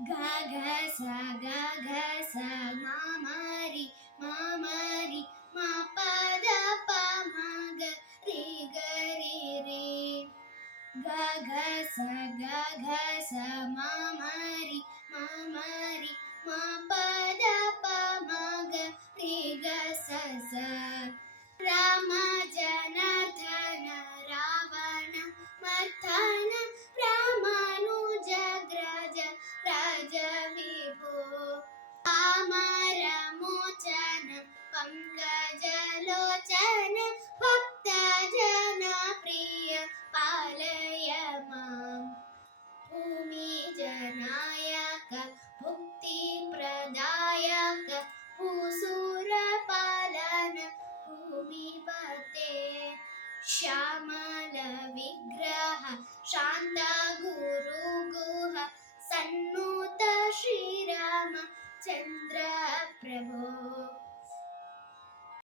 ಗ ಘ ಸ ಗ ಘ ಸ ಮಾರಿ ಮಾರಿ ಮ ಪದ ಪ ಮ ಗ ರಿ ಗ ರಿ ರಿ ಗ ಘ ಸ ಗ ಘ ಸ ಮಾರಿ ಮ ಪದ ಪ ಮ ಗ ರಿ ಗ ಸ ಸ ರಾಮ ಜನಾರ್ದನ ರಾವಣ ಮಥನ ರಾಮಾನುಜಗ್ರಜ ರಾಜ ವಿಭೋ ಅಮರ ಮೋಚನ ಪಂಕಜಲೋಚನ ಭಕ್ತ ಜನ ಪ್ರಿಯ ಪಾಲಯ ಮಾಂ ಭೂಮಿ ಜನಾಯಕ ಭುಕ್ತಿ ಪ್ರದಾಯಕ ಭೂಸುರ ಪಾಲನ ಭೂಮಿಪತೆ ಶ್ಯಾಮಲ ವಿಗ್ರಹ ಶಾಂತ